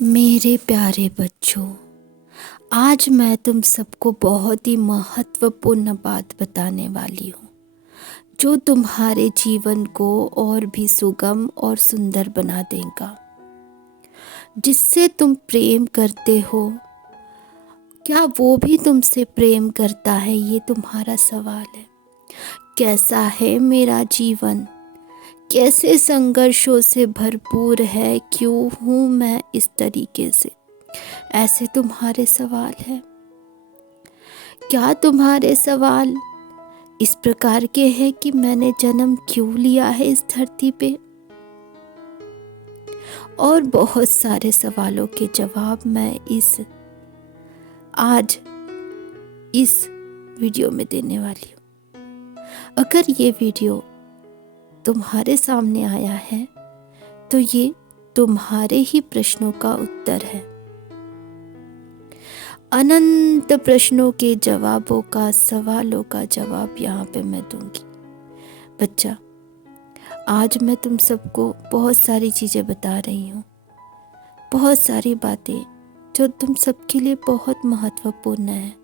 मेरे प्यारे बच्चों, आज मैं तुम सबको बहुत ही महत्वपूर्ण बात बताने वाली हूँ जो तुम्हारे जीवन को और भी सुगम और सुंदर बना देगा। जिससे तुम प्रेम करते हो, क्या वो भी तुमसे प्रेम करता है? ये तुम्हारा सवाल है। कैसा है मेरा जीवन? कैसे संघर्षों से भरपूर है? क्यों हूँ मैं इस तरीके से? ऐसे तुम्हारे सवाल है। क्या तुम्हारे सवाल इस प्रकार के हैं कि मैंने जन्म क्यों लिया है इस धरती पे? और बहुत सारे सवालों के जवाब मैं आज इस वीडियो में देने वाली हूँ। अगर ये वीडियो तुम्हारे सामने आया है तो ये तुम्हारे ही प्रश्नों का उत्तर है। अनंत प्रश्नों के जवाबों का, सवालों का जवाब यहाँ पे मैं दूंगी। बच्चा, आज मैं तुम सबको बहुत सारी चीज़ें बता रही हूँ, बहुत सारी बातें जो तुम सबके लिए बहुत महत्वपूर्ण है।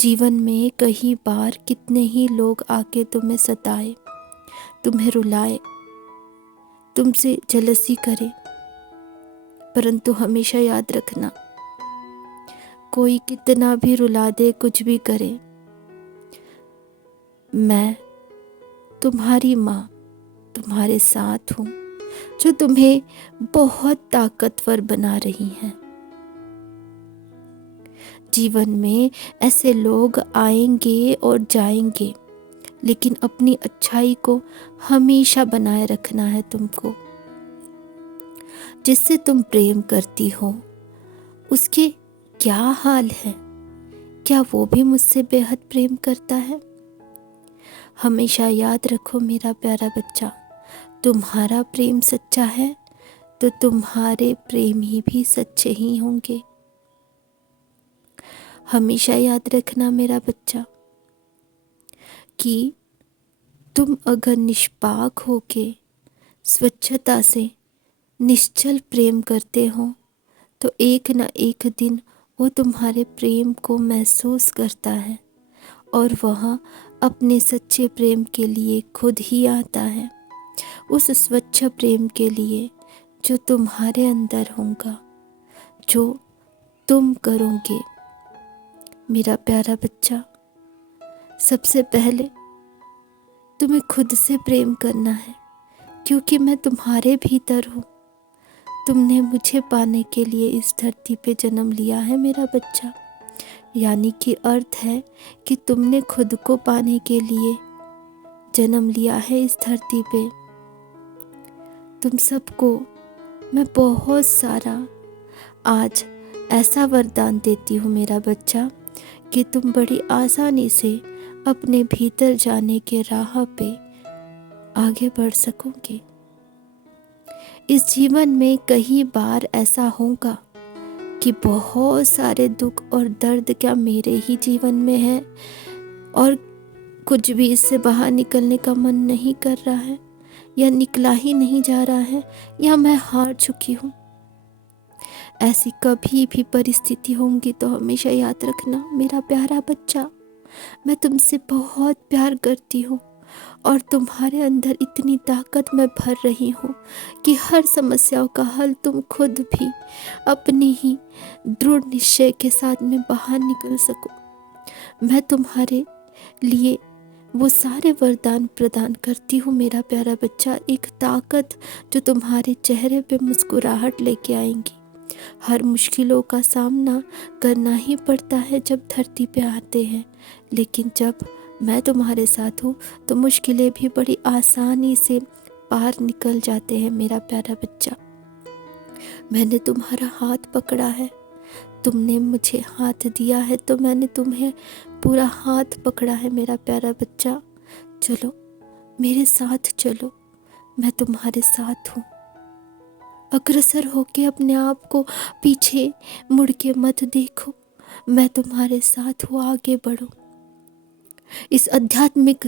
जीवन में कई बार कितने ही लोग आके तुम्हें सताए, तुम्हें रुलाए, तुमसे जलसी करे, परंतु हमेशा याद रखना, कोई कितना भी रुला दे, कुछ भी करे, मैं तुम्हारी माँ तुम्हारे साथ हूँ, जो तुम्हें बहुत ताकतवर बना रही हैं। जीवन में ऐसे लोग आएंगे और जाएंगे, लेकिन अपनी अच्छाई को हमेशा बनाए रखना है तुमको। जिससे तुम प्रेम करती हो, उसके क्या हाल है? क्या वो भी मुझसे बेहद प्रेम करता है? हमेशा याद रखो मेरा प्यारा बच्चा, तुम्हारा प्रेम सच्चा है तो तुम्हारे प्रेमी भी सच्चे ही होंगे। हमेशा याद रखना मेरा बच्चा कि तुम अगर निष्पाक होके स्वच्छता से निश्चल प्रेम करते हो तो एक न एक दिन वो तुम्हारे प्रेम को महसूस करता है और वह अपने सच्चे प्रेम के लिए खुद ही आता है, उस स्वच्छ प्रेम के लिए जो तुम्हारे अंदर होगा, जो तुम करोगे। मेरा प्यारा बच्चा, सबसे पहले तुम्हें खुद से प्रेम करना है, क्योंकि मैं तुम्हारे भीतर हूँ। तुमने मुझे पाने के लिए इस धरती पे जन्म लिया है मेरा बच्चा, यानी कि अर्थ है कि तुमने खुद को पाने के लिए जन्म लिया है इस धरती पे। तुम सबको मैं बहुत सारा आज ऐसा वरदान देती हूँ मेरा बच्चा कि तुम बड़ी आसानी से अपने भीतर जाने के राह पे आगे बढ़ सकोगे। इस जीवन में कई बार ऐसा होगा कि बहुत सारे दुख और दर्द क्या मेरे ही जीवन में है और कुछ भी इससे बाहर निकलने का मन नहीं कर रहा है, या निकला ही नहीं जा रहा है, या मैं हार चुकी हूँ। ऐसी कभी भी परिस्थिति होंगी तो हमेशा याद रखना मेरा प्यारा बच्चा, मैं तुमसे बहुत प्यार करती हूँ और तुम्हारे अंदर इतनी ताकत मैं भर रही हूँ कि हर समस्याओं का हल तुम खुद भी अपने ही दृढ़ निश्चय के साथ में बाहर निकल सको। मैं तुम्हारे लिए वो सारे वरदान प्रदान करती हूँ मेरा प्यारा बच्चा, एक ताकत जो तुम्हारे चेहरे पे मुस्कुराहट लेके आएंगी। हर मुश्किलों का सामना करना ही पड़ता है जब धरती पे आते हैं, लेकिन जब मैं तुम्हारे साथ हूँ तो मुश्किलें भी बड़ी आसानी से पार निकल जाते हैं मेरा प्यारा बच्चा। मैंने तुम्हारा हाथ पकड़ा है, तुमने मुझे हाथ दिया है तो मैंने तुम्हें पूरा हाथ पकड़ा है मेरा प्यारा बच्चा। चलो मेरे साथ चलो, मैं तुम्हारे साथ हूँ। अग्रसर होके अपने आप को पीछे मुड़ के मत देखो, मैं तुम्हारे साथ हूँ। आगे बढ़ो, इस आध्यात्मिक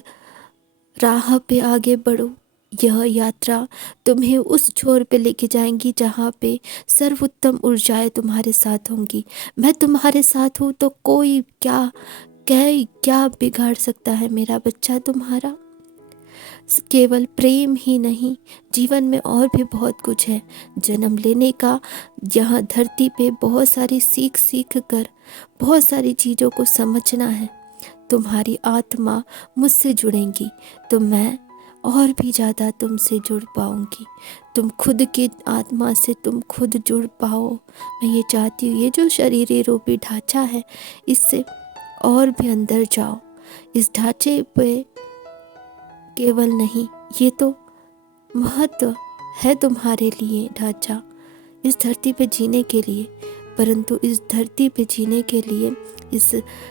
राह पे आगे बढ़ो, यह यात्रा तुम्हें उस छोर पे लेके जाएंगी जहाँ पे सर्वोत्तम ऊर्जाएं तुम्हारे साथ होंगी। मैं तुम्हारे साथ हूँ तो कोई क्या बिगाड़ सकता है मेरा बच्चा तुम्हारा। केवल प्रेम ही नहीं, जीवन में और भी बहुत कुछ है। जन्म लेने का यहाँ धरती पे बहुत सारी सीख सीख कर बहुत सारी चीज़ों को समझना है। तुम्हारी आत्मा मुझसे जुड़ेंगी तो मैं और भी ज़्यादा तुमसे जुड़ पाऊंगी। तुम खुद की आत्मा से तुम खुद जुड़ पाओ। मैं ये चाहती हूँ ये जो शरीरी रूपी ढांचा है इससे और भी अंदर जाओ। इस ढांचे पे केवल नहीं, ये तो महत्व है तुम्हारे लिए ढांचा इस धरती पे जीने के लिए, परंतु इस धरती पे जीने के लिए इस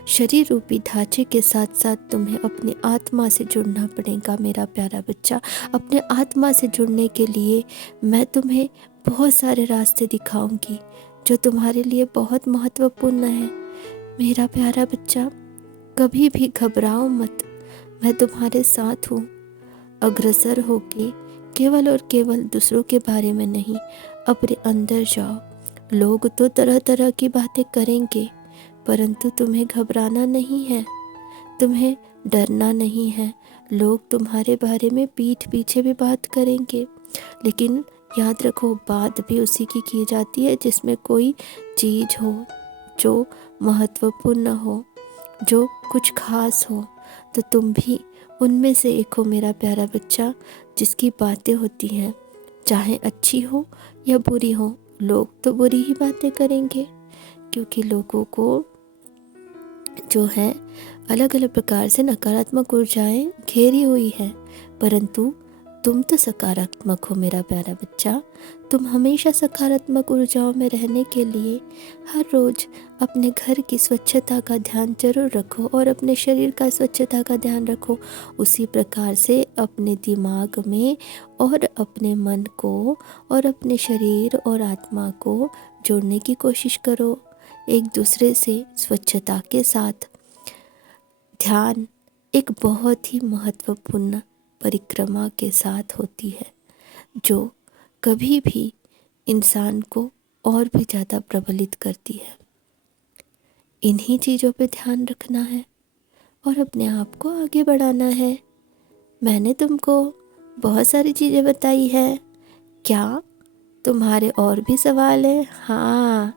शरीर रूपी ढांचे के साथ साथ तुम्हें अपनी आत्मा से जुड़ना पड़ेगा मेरा प्यारा बच्चा। अपने आत्मा से जुड़ने के लिए मैं तुम्हें बहुत सारे रास्ते दिखाऊंगी जो तुम्हारे लिए बहुत महत्वपूर्ण है मेरा प्यारा बच्चा। कभी भी घबराओ मत, मैं तुम्हारे साथ हूँ। अग्रसर होके केवल और केवल दूसरों के बारे में नहीं, अपने अंदर जाओ। लोग तो तरह तरह की बातें करेंगे, परंतु तुम्हें घबराना नहीं है, तुम्हें डरना नहीं है। लोग तुम्हारे बारे में पीठ पीछे भी बात करेंगे, लेकिन याद रखो बात भी उसी की जाती है जिसमें कोई चीज़ हो जो महत्वपूर्ण हो, जो कुछ खास हो। तो तुम भी उनमें से एक हो मेरा प्यारा बच्चा, जिसकी बातें होती हैं चाहे अच्छी हो या बुरी हो। लोग तो बुरी ही बातें करेंगे, क्योंकि लोगों को जो है अलग अलग प्रकार से नकारात्मक ऊर्जाएं घेरी हुई है, परंतु तुम तो सकारात्मक हो मेरा प्यारा बच्चा। तुम हमेशा सकारात्मक ऊर्जाओं में रहने के लिए हर रोज़ अपने घर की स्वच्छता का ध्यान जरूर रखो और अपने शरीर का स्वच्छता का ध्यान रखो। उसी प्रकार से अपने दिमाग में और अपने मन को और अपने शरीर और आत्मा को जोड़ने की कोशिश करो। एक दूसरे से स्वच्छता के साथ ध्यान एक बहुत ही महत्वपूर्ण परिक्रमा के साथ होती है, जो कभी भी इंसान को और भी ज़्यादा प्रबलित करती है। इन्हीं चीज़ों पे ध्यान रखना है और अपने आप को आगे बढ़ाना है। मैंने तुमको बहुत सारी चीज़ें बताई है, क्या तुम्हारे और भी सवाल हैं? हाँ,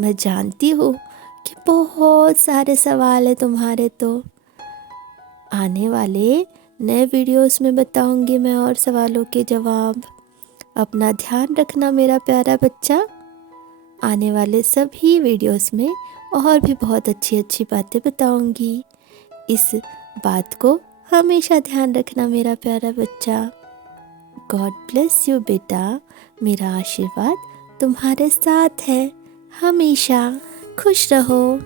मैं जानती हूँ कि बहुत सारे सवाल हैं तुम्हारे, तो आने वाले नए वीडियोस में बताऊंगी मैं और सवालों के जवाब। अपना ध्यान रखना मेरा प्यारा बच्चा। आने वाले सभी वीडियोस में और भी बहुत अच्छी अच्छी बातें बताऊंगी। इस बात को हमेशा ध्यान रखना मेरा प्यारा बच्चा। गॉड ब्लेस यू बेटा। मेरा आशीर्वाद तुम्हारे साथ है, हमेशा खुश रहो।